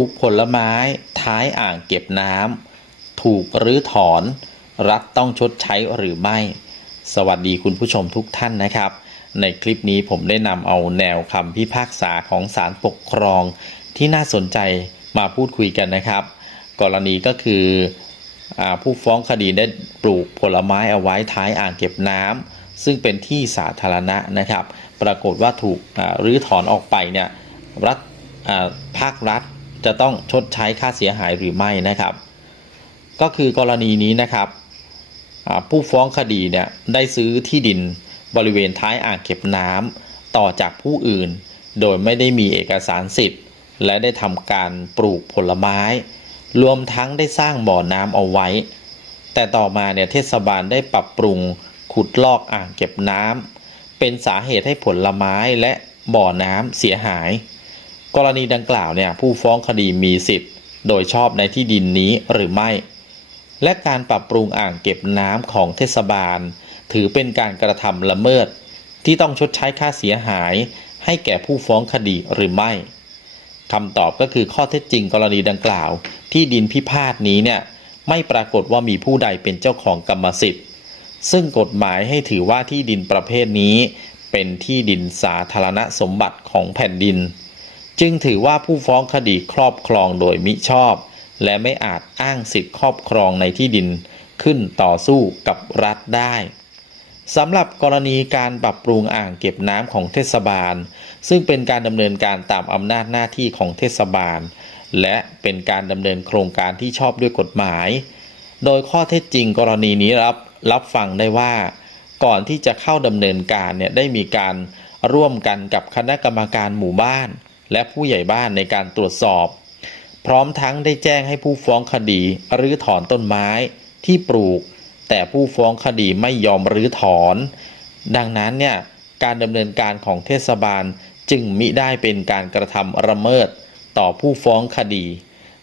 ปลูกผลไม้ท้ายอ่างเก็บน้ำถูกรื้อถอน รัฐต้องชดใช้หรือไม่ สวัสดีคุณผู้ชมทุกท่านนะครับ ในคลิปนี้ผมได้นำเอาแนวคำพิพากษาของศาลปกครอง ที่น่าสนใจมาพูดคุยกันนะครับ กรณีก็คืออผู้ฟ้องคดีได้ปลูกผลไม้เอาไว้ท้ายอ่างเก็บน้ำซึ่งเป็นที่สาธารณะนะครับ ปรากฏว่าถูกรื้อถอนออกไปเนี่ยรัฐภาครัฐ จะต้องชดใช้ค่าเสียหายหรือไม่นะครับ ก็คือกรณีนี้นะครับ ผู้ฟ้องคดีเนี่ยได้ซื้อที่ดินบริเวณท้ายอ่างเก็บน้ำต่อจากผู้อื่น โดยไม่ได้มีเอกสารสิทธิ์ และได้ทำการปลูกผลไม้ รวมทั้งได้สร้างบ่อน้ำเอาไว้ แต่ต่อมาเนี่ยเทศบาลได้ปรับปรุงขุดลอกอ่างเก็บน้ำเป็นสาเหตุให้ผลไม้และบ่อน้ำเสียหาย กรณีดังกล่าวเนี่ยผู้ฟ้องคดีมีสิทธิ์ โดยชอบในที่ดินนี้หรือไม่ และการปรับปรุงอ่างเก็บน้ำของเทศบาล ถือเป็นการกระทำละเมิด ที่ต้องชดใช้ค่าเสียหาย ให้แก่ผู้ฟ้องคดีหรือไม่คำตอบก็คือข้อเท็จจริงกรณีดังกล่าว ที่ดินพิพาทนี้เนี่ยไม่ปรากฏว่ามีผู้ใดเป็นเจ้าของกรรมสิทธิ์ ซึ่งกฎหมายให้ถือว่าที่ดินประเภทนี้ เป็นที่ดินสาธารณสมบัติของแผ่นดิน จึงถือว่าผู้ฟ้องคดีครอบครองโดยมิชอบ และไม่อาจอ้างสิทธิครอบครองในที่ดินขึ้นต่อสู้กับรัฐได้สำหรับกรณีการปรับปรุงอ่างเก็บน้ำของเทศบาล ซึ่งเป็นการดำเนินการตามอำนาจหน้าที่ของเทศบาล และเป็นการดำเนินโครงการที่ชอบด้วยกฎหมาย โดยข้อเท็จจริงกรณีนี้รับรับฟังได้ว่า ก่อนที่จะเข้าดำเนินการเนี่ยได้มีการร่วมกันกับคณะกรรมการหมู่บ้าน และผู้ใหญ่บ้านในการตรวจสอบ พร้อมทั้งได้แจ้งให้ผู้ฟ้องคดีรื้อถอนต้นไม้ที่ปลูก แต่ผู้ฟ้องคดีไม่ยอมรื้อถอน ดังนั้นเนี่ยการดำเนินการของเทศบาลจึงมิได้เป็นการกระทำระเมิดต่อผู้ฟ้องคดี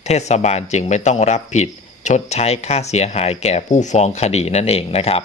เทศบาลจึงไม่ต้องรับผิดชดใช้ค่าเสียหายแก่ผู้ฟ้องคดีนั่นเองนะครับ